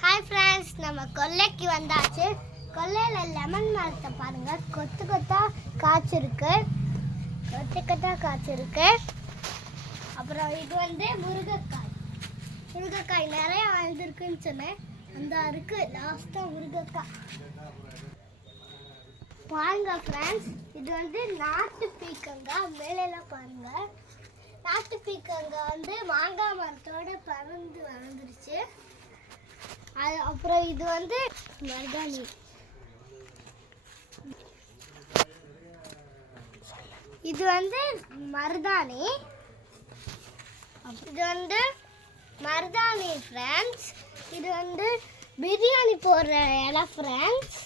Hi friends, நம்ம கொல்லைக்கு வந்தாச்சு. கொல்லையில் லெமன் மரத்தை பாருங்கள், கொத்து கொத்தா காய்ச்சிருக்கு. அப்புறம் இது முருங்கைக்காய் நிறைய வளர்ந்துருக்குன்னு சொன்னேன். அந்த இருக்கு லாஸ்ட்டாக முருங்கைக்காய் பாருங்க ஃப்ரெண்ட்ஸ். இது நாட்டு பீக்கங்காய். மேலெல்லாம் பாருங்க, நாட்டு பீக்கங்காய் மாங்காய் மரத்தோட பறந்து வளர்ந்துருச்சு. அப்புறம் இது மருதாணி. இது மருதாணி. இது மருதாணி ஃப்ரெண்ட்ஸ். இது பிரியாணி போடுற இடம் ஃப்ரெண்ட்ஸ்.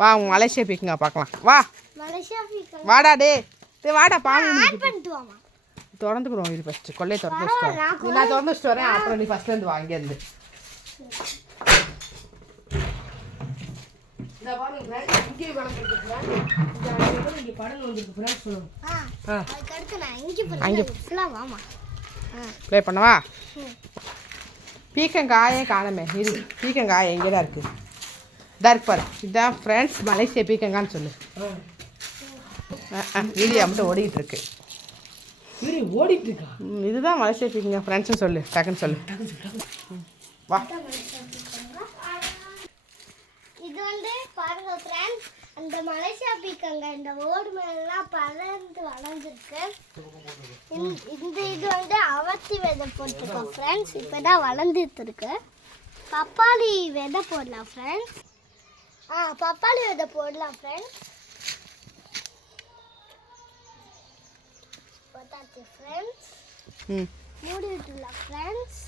வா, மலேசியா பீக்கங்க பார்க்கலாம். வா, மலேசியா பீக்கங்க. வாடா டே வாடா. பாம்பு ஆட் பண்ணிட்டு வாமா. திறந்துக்குறோம். இது ஃபஸ்ட்டு கொள்ளையை திறந்து வச்சுட்டு நான் திறந்து வச்சுட்டு வரேன். அப்புறம் நீ ஃபஸ்ட்லேருந்து வாங்கி இருந்து ப்ளே பண்ணவா? பீக்கங்காயே காணமே. இது பீக்கங்காய் எங்கே தான் இருக்குது? இதாக இருக்கு பாரு. இதுதான் ஃப்ரெண்ட்ஸ் மலேசியா பீக்கங்கான்னு சொல்லு. வீடியோ மட்டும் ஓடிக்கிட்டு இருக்கு. இதுதான் மலேசியா பீக்கங்க ஃப்ரெண்ட்ஸ்னு சொல்லு. டக்குன்னு சொல்லு. வா. இது பாருங்க ஃப்ரெண்ட்ஸ், அந்த மலேசியா பீக்கங்க இந்த ஓடு மேலாம் பறந்து வளர்ந்துருக்கு. இது அவத்தி விதை போட்டிருக்கோம் ஃப்ரெண்ட்ஸ். இப்போ தான் வளர்ந்துட்டு இருக்கு. பப்பாளி விதை போடலாம் ஃப்ரெண்ட்ஸ். பப்பாளி விதை போடலாம் ஃப்ரெண்ட்ஸ். பத்தாச்சு ஃப்ரெண்ட்ஸ். மூடி விட்டுலாம் ஃப்ரெண்ட்ஸ்.